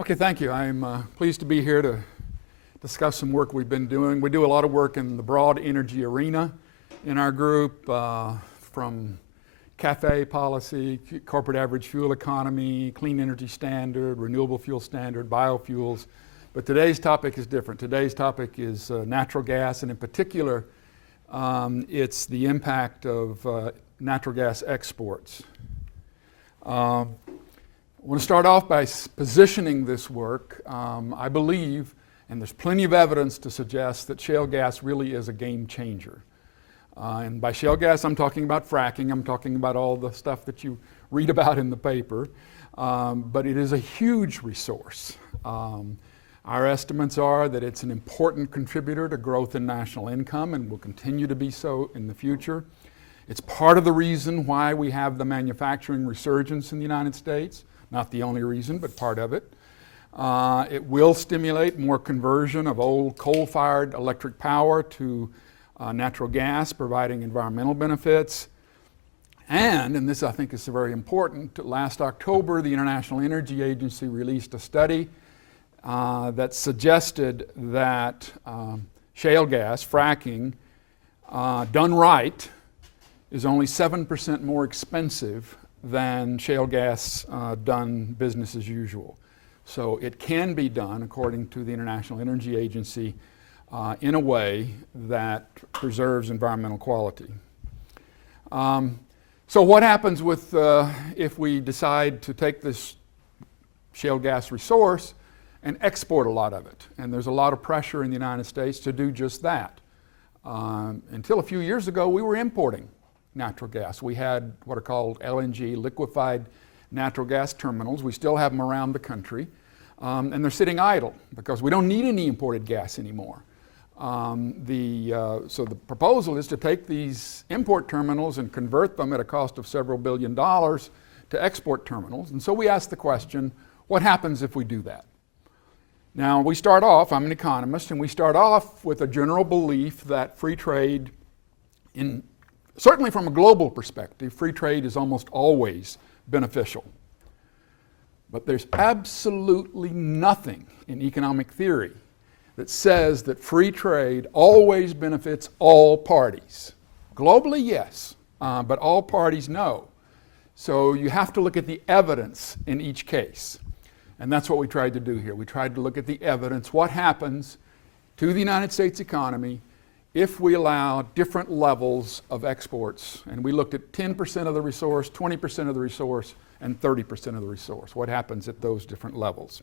Okay, thank you. I'm pleased to be here to discuss some work we've been doing. We do a lot of work in the broad energy arena in our group, from CAFE policy, corporate average fuel economy, clean energy standard, renewable fuel standard, biofuels. But today's topic is different. Today's topic is natural gas, and in particular, it's the impact of natural gas exports. I want to start off by positioning this work. I believe, and there's plenty of evidence to suggest, that shale gas really is a game changer. And by shale gas, I'm talking about fracking. I'm talking about all the stuff that you read about in the paper. But it is a huge resource. Our estimates are that it's an important contributor to growth in national income and will continue to be so in the future. It's part of the reason why we have the manufacturing resurgence in the United States. Not the only reason, but part of it. It will stimulate more conversion of old coal-fired electric power to natural gas, providing environmental benefits. And this I think is very important, last October the International Energy Agency released a study that suggested that shale gas, fracking, done right, is only 7% more expensive than shale gas done business as usual. So it can be done, according to the International Energy Agency, in a way that preserves environmental quality. So what happens with if we decide to take this shale gas resource and export a lot of it? And there's a lot of pressure in the United States to do just that. Until a few years ago, we were importing natural gas. We had what are called LNG, liquefied natural gas terminals. We still have them around the country. And they're sitting idle because we don't need any imported gas anymore. So the proposal is to take these import terminals and convert them at a cost of several $billions to export terminals. And so we ask the question, what happens if we do that? Now we start off, I'm an economist, and we start off with a general belief that free trade, certainly from a global perspective, free trade is almost always beneficial. But there's absolutely nothing in economic theory that says that free trade always benefits all parties. Globally, yes, but all parties, no. So you have to look at the evidence in each case. And that's what we tried to do here. We tried to look at the evidence. What happens to the United States economy if we allow different levels of exports? And we looked at 10% of the resource, 20% of the resource, and 30% of the resource. What happens at those different levels?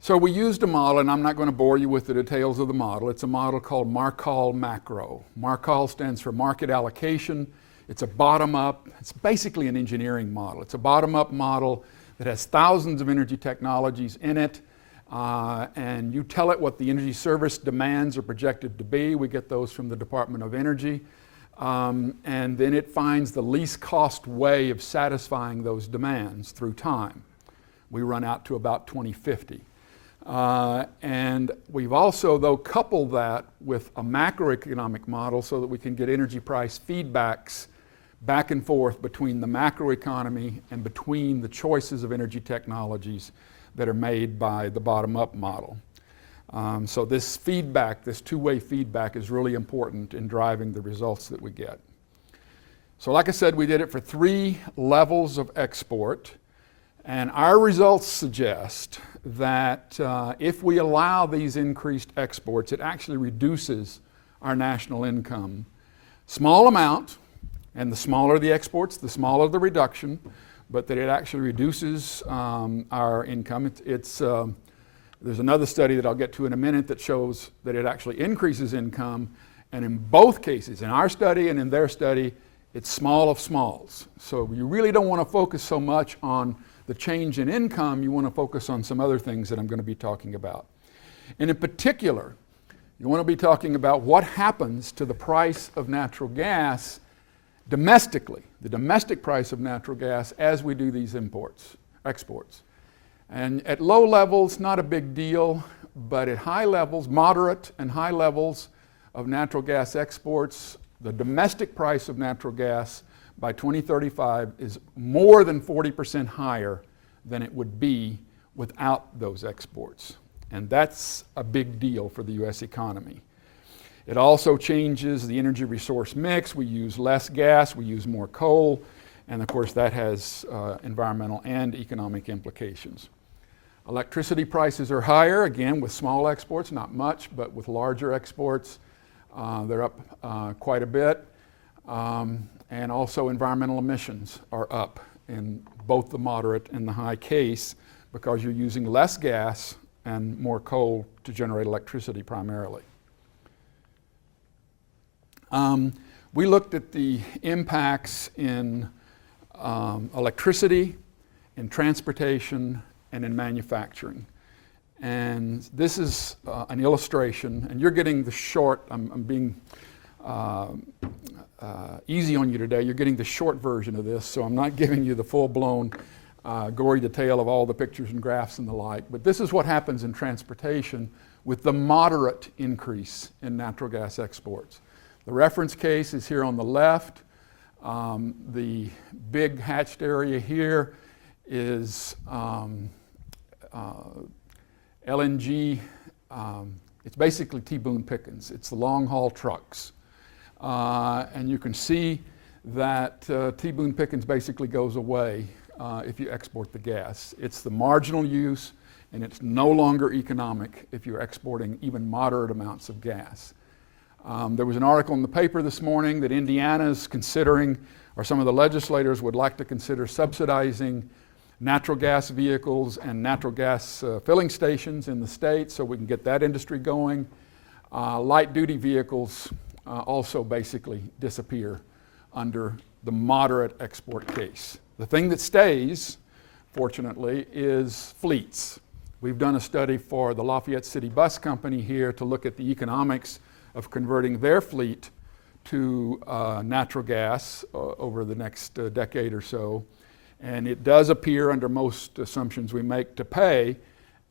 So we used a model, and I'm not going to bore you with the details of the model. It's a model called Markov macro. Markov stands for market allocation. It's a bottom-up, it's basically an engineering model. It's a bottom-up model that has thousands of energy technologies in it. And you tell it what the energy service demands are projected to be. We get those from the Department of Energy. And then it finds the least cost way of satisfying those demands through time. We run out to about 2050. And we've also, though, coupled that with a macroeconomic model so that we can get energy price feedbacks back and forth between the macroeconomy and between the choices of energy technologies that are made by the bottom-up model. So this feedback, this two-way feedback, is really important in driving the results that we get. So like I said, we did it for 3 levels of export, and our results suggest that if we allow these increased exports, it actually reduces our national income. Small amount, and the smaller the exports, the smaller the reduction, but that it actually reduces our income. There's another study that I'll get to in a minute that shows that it actually increases income, and in both cases, in our study and in their study, it's small of smalls. So you really don't want to focus so much on the change in income, you want to focus on some other things that I'm going to be talking about. And in particular, you want to be talking about what happens to the price of natural gas domestically, the domestic price of natural gas, as we do these exports. And at low levels, not a big deal, but at high levels, moderate and high levels of natural gas exports, the domestic price of natural gas by 2035 is more than 40% higher than it would be without those exports. And that's a big deal for the U.S. economy. It also changes the energy resource mix. We use less gas, we use more coal, and of course that has environmental and economic implications. Electricity prices are higher, again with small exports, not much, but with larger exports, they're up quite a bit. And also environmental emissions are up in both the moderate and the high case because you're using less gas and more coal to generate electricity primarily. We looked at the impacts in electricity, in transportation, and in manufacturing. And this is an illustration, and you're getting the short, I'm being easy on you today, you're getting the short version of this, so I'm not giving you the full-blown gory detail of all the pictures and graphs and the like, but this is what happens in transportation with the moderate increase in natural gas exports. The reference case is here on the left. The big hatched area here is LNG. It's basically T. Boone Pickens. It's the long-haul trucks. And you can see that T. Boone Pickens basically goes away if you export the gas. It's the marginal use, and it's no longer economic if you're exporting even moderate amounts of gas. There was an article in the paper this morning that Indiana's considering, or some of the legislators would like to consider subsidizing natural gas vehicles and natural gas filling stations in the state so we can get that industry going. Light duty vehicles also basically disappear under the moderate export case. The thing that stays, fortunately, is fleets. We've done a study for the Lafayette City Bus Company here to look at the economics of converting their fleet to natural gas over the next decade or so. And it does appear under most assumptions we make to pay,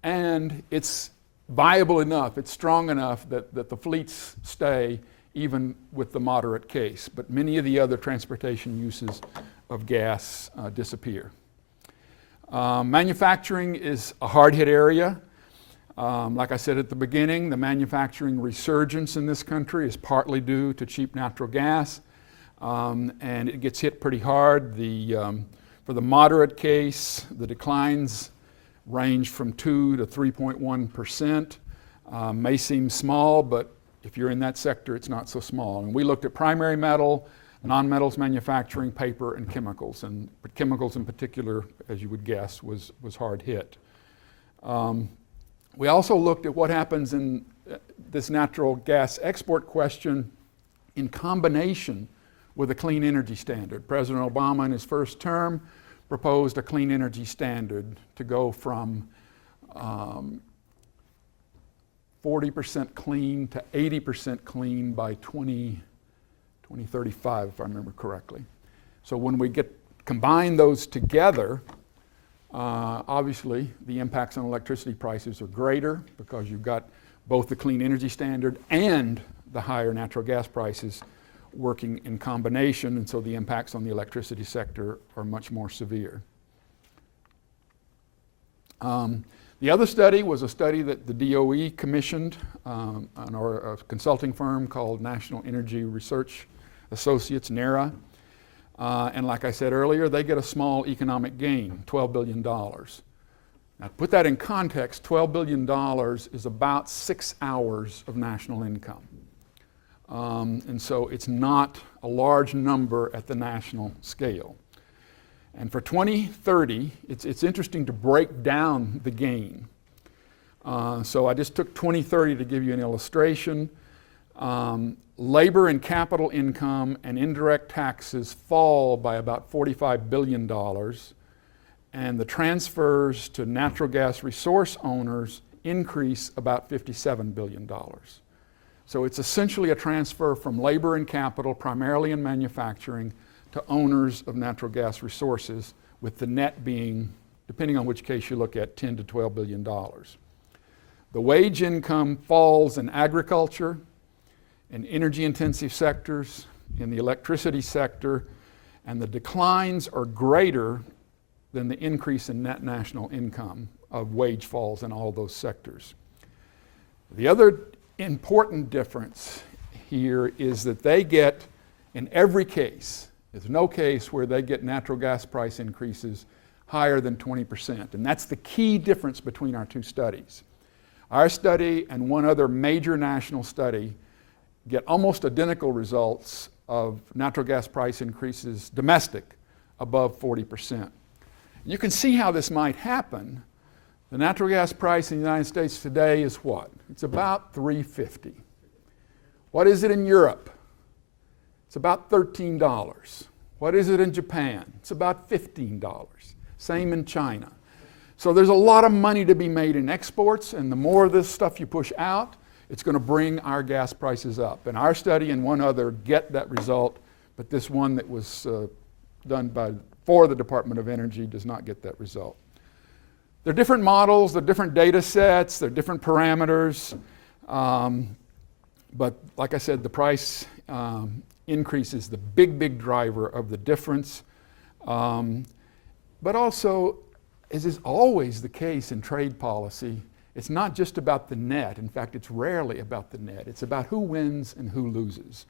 and it's viable enough, it's strong enough that the fleets stay even with the moderate case. But many of the other transportation uses of gas disappear. Manufacturing is a hard-hit area. Like I said at the beginning, the manufacturing resurgence in this country is partly due to cheap natural gas, and it gets hit pretty hard. For the moderate case, the declines range from 2 to 3.1%. May seem small, but if you're in that sector, it's not so small. And we looked at primary metal, non-metals manufacturing, paper, and chemicals. But chemicals in particular, as you would guess, was hard hit. We also looked at what happens in this natural gas export question in combination with a clean energy standard. President Obama in his first term proposed a clean energy standard to go from 40% clean to 80% clean by 2035, if I remember correctly. So when we combine those together, obviously the impacts on electricity prices are greater because you've got both the clean energy standard and the higher natural gas prices working in combination, and so the impacts on the electricity sector are much more severe. The other study was a study that the DOE commissioned on a consulting firm called National Energy Research Associates, NERA. And like I said earlier, they get a small economic gain, $12 billion. Now, to put that in context, $12 billion is about 6 hours of national income. And so it's not a large number at the national scale. And for 2030, it's interesting to break down the gain. So I just took 2030 to give you an illustration. Labor and capital income and indirect taxes fall by about $45 billion, and the transfers to natural gas resource owners increase about $57 billion. So it's essentially a transfer from labor and capital, primarily in manufacturing, to owners of natural gas resources, with the net being, depending on which case you look at, $10 to $12 billion. The wage income falls in agriculture, in energy-intensive sectors, in the electricity sector, and the declines are greater than the increase in net national income of wage falls in all those sectors. The other important difference here is that they get, in every case, there's no case where they get natural gas price increases higher than 20%. And that's the key difference between our two studies. Our study and one other major national study get almost identical results of natural gas price increases, domestic, above 40%. You can see how this might happen. The natural gas price in the United States today is what? It's about $3.50. What is it in Europe? It's about $13. What is it in Japan? It's about $15. Same in China. So there's a lot of money to be made in exports, and the more of this stuff you push out, it's going to bring our gas prices up. And our study and one other get that result, but this one that was done for the Department of Energy does not get that result. They're different models, they're different data sets, they're different parameters, but like I said, the price increase is the big driver of the difference. But also, as is always the case in trade policy, it's not just about the net. In fact, it's rarely about the net. It's about who wins and who loses.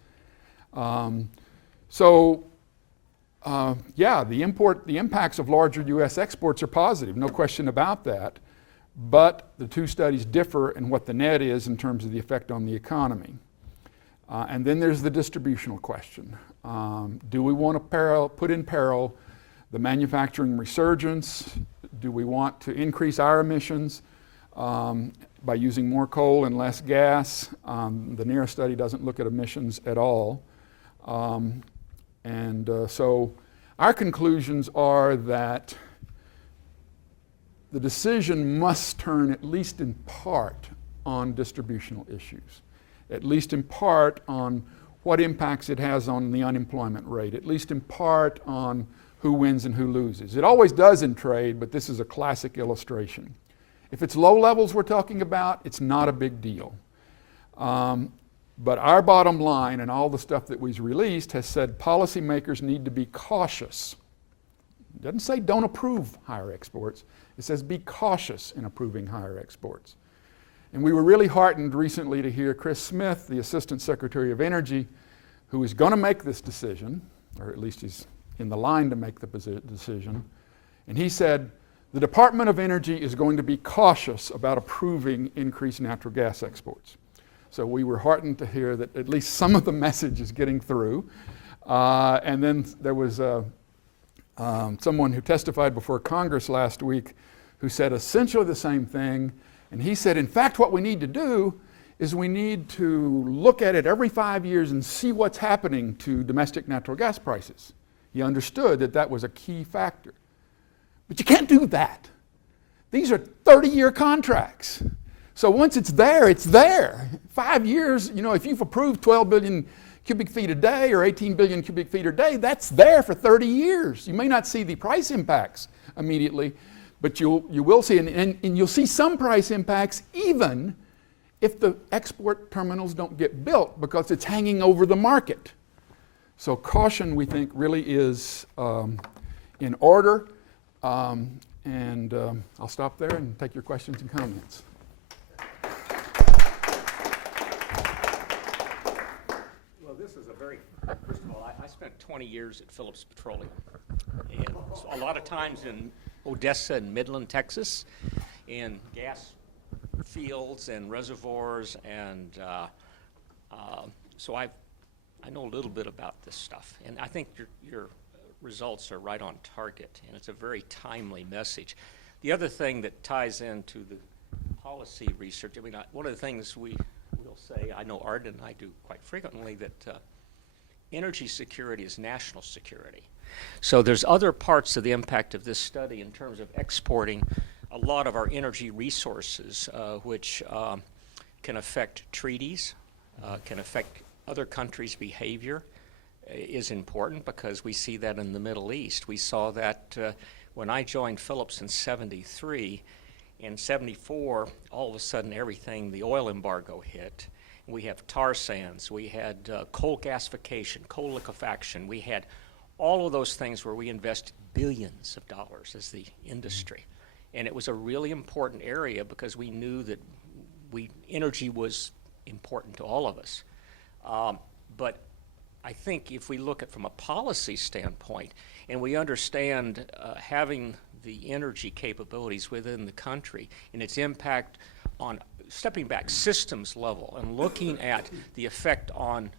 The impacts of larger U.S. exports are positive, no question about that. But the two studies differ in what the net is in terms of the effect on the economy. And then there's the distributional question. Do we want to put in peril the manufacturing resurgence? Do we want to increase our emissions by using more coal and less gas? The NERA study doesn't look at emissions at all. So our conclusions are that the decision must turn at least in part on distributional issues, at least in part on what impacts it has on the unemployment rate, at least in part on who wins and who loses. It always does in trade, but this is a classic illustration. If it's low levels we're talking about, it's not a big deal. But our bottom line and all the stuff that we've released has said policymakers need to be cautious. It doesn't say don't approve higher exports. It says be cautious in approving higher exports. And we were really heartened recently to hear Chris Smith, the Assistant Secretary of Energy, who is going to make this decision, or at least he's in the line to make the decision. And he said, the Department of Energy is going to be cautious about approving increased natural gas exports. So we were heartened to hear that at least some of the message is getting through. And then there was someone who testified before Congress last week who said essentially the same thing. And he said, in fact, what we need to do is we need to look at it every 5 years and see what's happening to domestic natural gas prices. He understood that that was a key factor. But you can't do that. These are 30-year contracts. So once it's there, it's there. 5 years, if you've approved 12 billion cubic feet a day or 18 billion cubic feet a day, that's there for 30 years. You may not see the price impacts immediately, but you will see, and you'll see some price impacts even if the export terminals don't get built because it's hanging over the market. So caution, we think, really is in order. I'll stop there and take your questions and comments. Well, this is first of all, I spent 20 years at Phillips Petroleum. And a lot of times in Odessa and Midland, Texas, in gas fields and reservoirs. And so I know a little bit about this stuff. And I think your results are right on target, and it's a very timely message. The other thing that ties into the policy research, one of the things we will say, I know Art and I do quite frequently, that energy security is national security. So there's other parts of the impact of this study in terms of exporting a lot of our energy resources, which can affect treaties, can affect other countries' behavior, is important because we see that in the Middle East. We saw that when I joined Phillips in '73. In '74, all of a sudden the oil embargo hit. We have tar sands, we had coal gasification, coal liquefaction, we had all of those things where we invested billions of dollars as the industry. And it was a really important area because we knew that energy was important to all of us. But I think if we look at from a policy standpoint and we understand having the energy capabilities within the country and its impact on stepping back systems level and looking at the effect on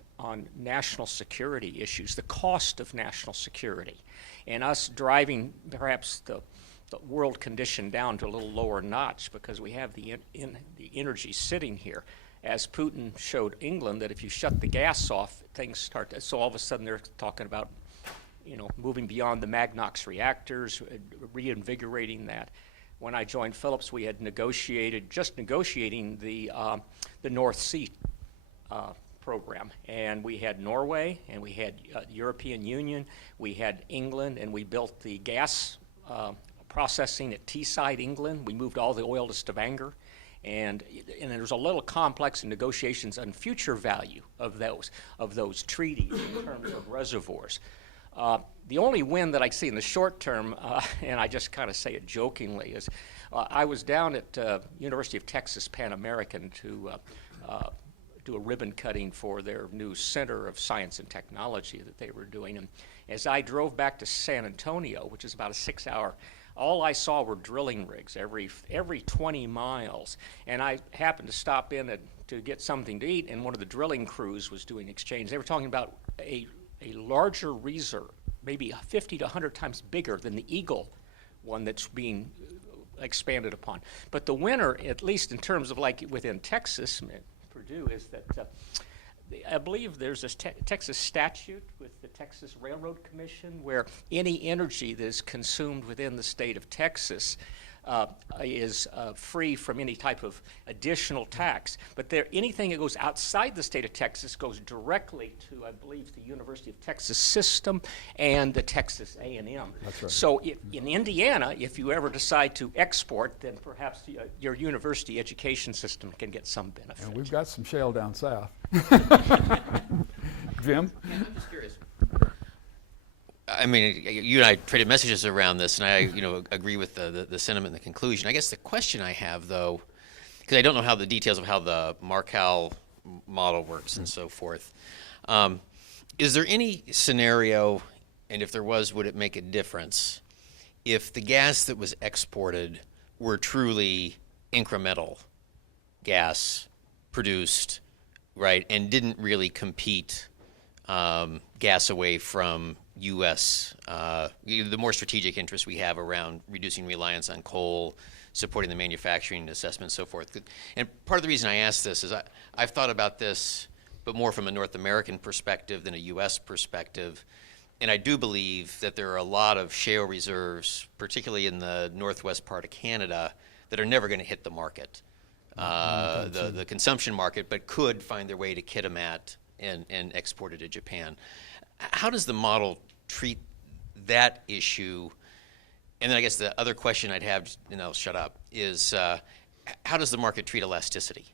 national security issues, the cost of national security, and us driving perhaps the world condition down to a little lower notch because we have the energy sitting here. As Putin showed England that if you shut the gas off, things start to, so all of a sudden they're talking about, moving beyond the Magnox reactors, reinvigorating that. When I joined Phillips, we had negotiating the North Sea program, and we had Norway, and we had the European Union, we had England, and we built the gas processing at Teesside, England. We moved all the oil to Stavanger. And there's a little complex in negotiations on future value of those treaties in terms of reservoirs. The only win that I see in the short term, and I just kind of say it jokingly, is I was down at University of Texas Pan American to do a ribbon cutting for their new Center of Science and Technology that they were doing. And as I drove back to San Antonio, which is about a 6-hour, all I saw were drilling rigs every 20 miles. And I happened to stop in to get something to eat, and one of the drilling crews was doing exchange. They were talking about a larger reserve, maybe 50 to 100 times bigger than the Eagle one that's being expanded upon. But the winner, at least in terms of like within Texas, Purdue, is that I believe there's a Texas statute with the Texas Railroad Commission where any energy that is consumed within the state of Texas is free from any type of additional tax. But anything that goes outside the state of Texas goes directly to, I believe, the University of Texas system and the Texas A&M. That's right. So in Indiana, if you ever decide to export, then perhaps your university education system can get some benefit. And we've got some shale down south. Jim? Yeah, I'm just curious. I mean, you and I traded messages around this, and I, agree with the sentiment and the conclusion. I guess the question I have, though, because I don't know how the details of how the Marcal model works and so forth, is there any scenario, and if there was, would it make a difference, if the gas that was exported were truly incremental gas produced, right, and didn't really compete gas away from U.S., the more strategic interests we have around reducing reliance on coal, supporting the manufacturing assessment, so forth. And part of the reason I ask this is I've thought about this, but more from a North American perspective than a U.S. perspective. And I do believe that there are a lot of shale reserves, particularly in the northwest part of Canada, that are never going to hit the market, the consumption market, but could find their way to Kitimat and export it to Japan. How does the model treat that issue? And then I guess the other question I'd have, and I'll shut up, is how does the market treat elasticity?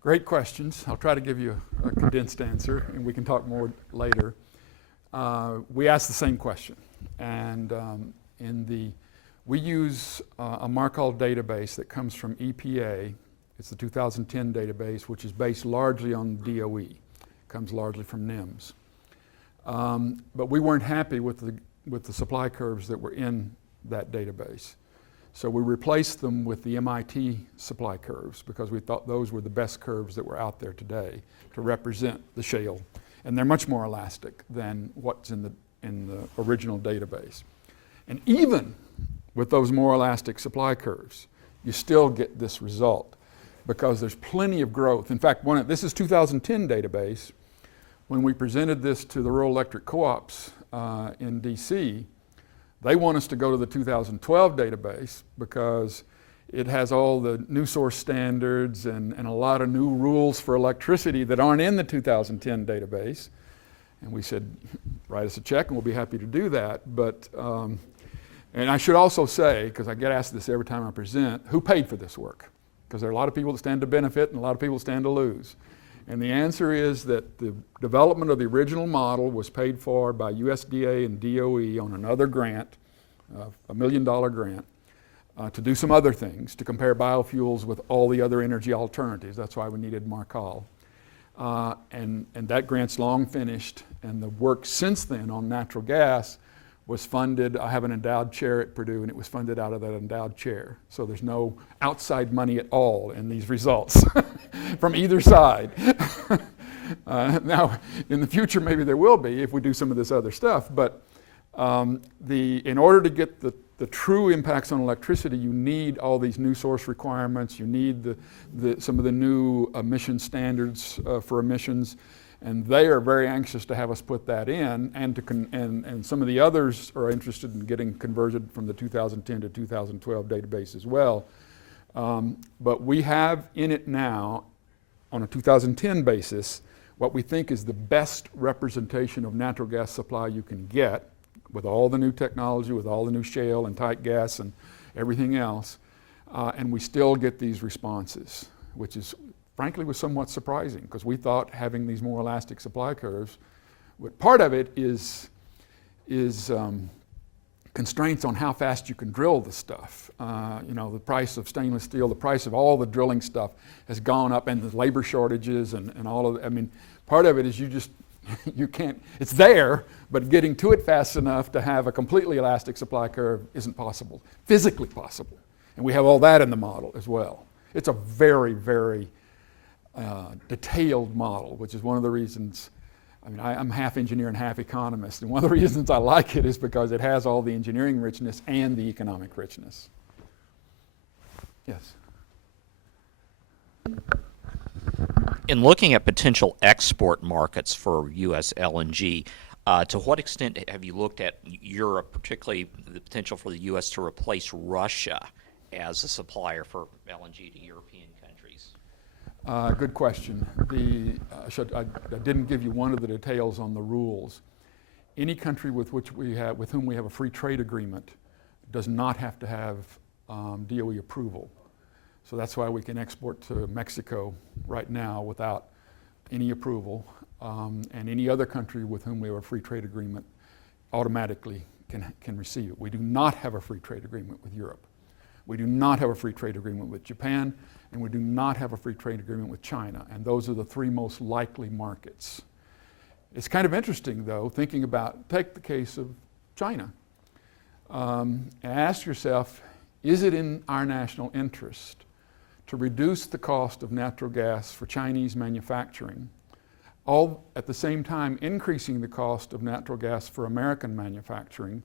Great questions. I'll try to give you a condensed answer, and we can talk more later. We asked the same question, and we use a Marcal database that comes from EPA. It's the 2010 database, which is based largely on DOE. It comes largely from NIMS. But we weren't happy with the supply curves that were in that database. So we replaced them with the MIT supply curves because we thought those were the best curves that were out there today to represent the shale. And they're much more elastic than what's in the original database. And even with those more elastic supply curves, you still get this result because there's plenty of growth. In fact, this is 2010 database. When we presented this to the rural electric co-ops in DC, they want us to go to the 2012 database because it has all the new source standards and a lot of new rules for electricity that aren't in the 2010 database. And we said, write us a check and we'll be happy to do that. But, and I should also say, because I get asked this every time I present, who paid for this work? Because there are a lot of people that stand to benefit and a lot of people stand to lose. And the answer is that the development of the original model was paid for by USDA and DOE on another grant, $1 million grant, to do some other things, to compare biofuels with all the other energy alternatives. That's why we needed Marcol. And that grant's long finished, and the work since then on natural gas was funded. I have an endowed chair at Purdue, and it was funded out of that endowed chair. So there's no outside money at all in these results from either side. Now, in the future, maybe there will be if we do some of this other stuff, but in order to get the true impacts on electricity, you need all these new source requirements, you need some of the new emission standards for emissions, and they are very anxious to have us put that in, and some of the others are interested in getting converted from the 2010 to 2012 database as well. But we have in it now, on a 2010 basis, what we think is the best representation of natural gas supply you can get, with all the new technology, with all the new shale and tight gas and everything else, and we still get these responses, which is, frankly, was somewhat surprising, because we thought having these more elastic supply curves, part of it is constraints on how fast you can drill the stuff. The price of stainless steel, the price of all the drilling stuff has gone up, and the labor shortages and all of it. Part of it is you can't, it's there, but getting to it fast enough to have a completely elastic supply curve isn't possible, physically possible. And we have all that in the model as well. It's a very, very detailed model, which is one of the reasons, I'm half engineer and half economist, and one of the reasons I like it is because it has all the engineering richness and the economic richness. Yes? In looking at potential export markets for U.S. LNG, to what extent have you looked at Europe, particularly the potential for the U.S. to replace Russia as a supplier for LNG to European countries? Good question. I didn't give you one of the details on the rules. Any country with whom we have a free trade agreement does not have to have DOE approval. So that's why we can export to Mexico right now without any approval, and any other country with whom we have a free trade agreement automatically can receive it. We do not have a free trade agreement with Europe. We do not have a free trade agreement with Japan, and we do not have a free trade agreement with China, and those are the three most likely markets. It's kind of interesting, though, take the case of China. Ask yourself, is it in our national interest to reduce the cost of natural gas for Chinese manufacturing, all at the same time increasing the cost of natural gas for American manufacturing,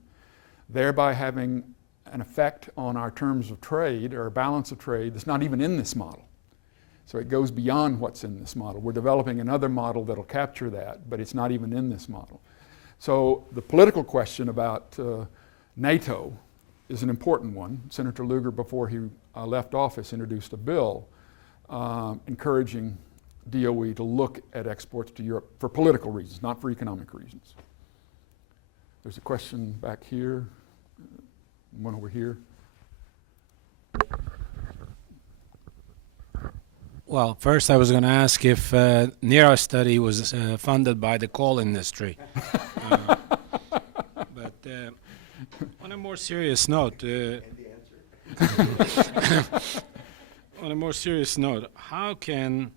thereby having an effect on our terms of trade or balance of trade that's not even in this model. So it goes beyond what's in this model. We're developing another model that'll capture that, but it's not even in this model. So the political question about NATO is an important one. Senator Lugar, before he left office, introduced a bill encouraging DOE to look at exports to Europe for political reasons, not for economic reasons. There's a question back here, one over here. Well, first I was going to ask if NERA study was funded by the coal industry. But on a more serious note, how can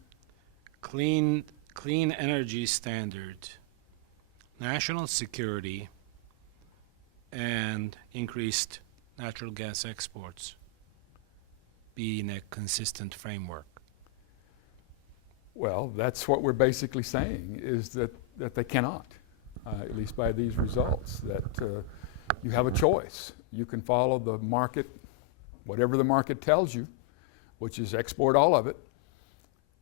clean energy standard, national security, and increased natural gas exports be in a consistent framework? Well, that's what we're basically saying, is that they cannot, at least by these results, that you have a choice. You can follow the market, whatever the market tells you, which is export all of it,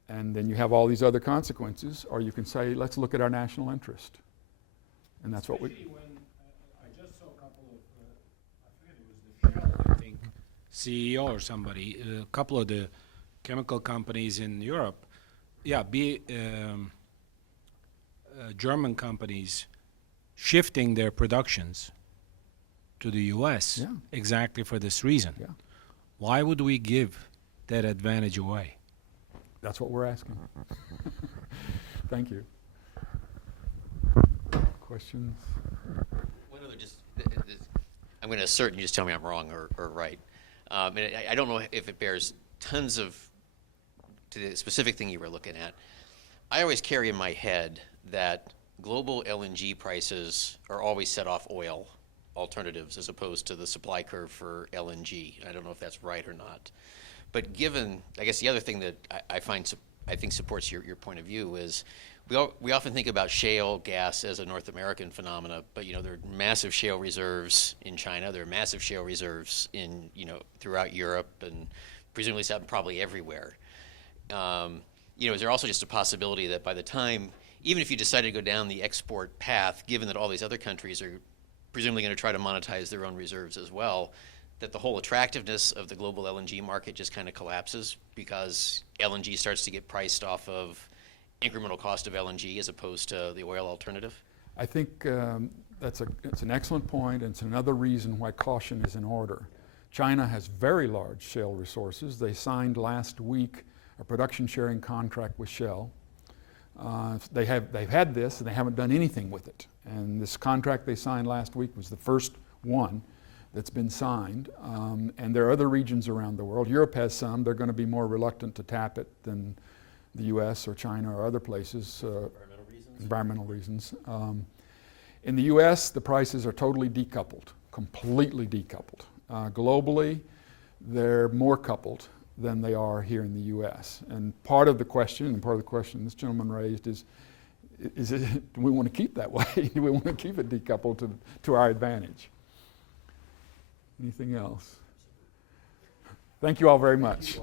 and then you have all these other consequences, or you can say, let's look at our national interest. And that's what we... Especially when I just saw a couple of, I forget, it was the Shell, I think, CEO or somebody, a couple of the chemical companies in Europe, German companies shifting their productions to the U.S. exactly for this reason. Yeah. Why would we give that advantage away? That's what we're asking. Thank you. Questions? One other I'm going to assert, and you just tell me I'm wrong or right. And I don't know if it bears tons of, to the specific thing you were looking at. I always carry in my head that global LNG prices are always set off oil alternatives as opposed to the supply curve for LNG. I don't know if that's right or not. But given, I guess the other thing that I think supports your point of view is we often think about shale gas as a North American phenomena, but there are massive shale reserves in China. There are massive shale reserves in throughout Europe, and presumably some probably everywhere. Is there also just a possibility that by the time, even if you decided to go down the export path, given that all these other countries are presumably going to try to monetize their own reserves as well, that the whole attractiveness of the global LNG market just kind of collapses because LNG starts to get priced off of incremental cost of LNG as opposed to the oil alternative? I think it's an excellent point, and it's another reason why caution is in order. China has very large shale resources. They signed last week a production sharing contract with Shell. They've had this, and they haven't done anything with it. And this contract they signed last week was the first one that's been signed. And there are other regions around the world. Europe has some. They're going to be more reluctant to tap it than the US or China or other places. Environmental reasons. In the US, the prices are totally decoupled, completely decoupled. Globally, they're more coupled than they are here in the US. And part of the question this gentleman raised is do we want to keep that way? Do we want to keep it decoupled to our advantage? Anything else? Thank you all very much.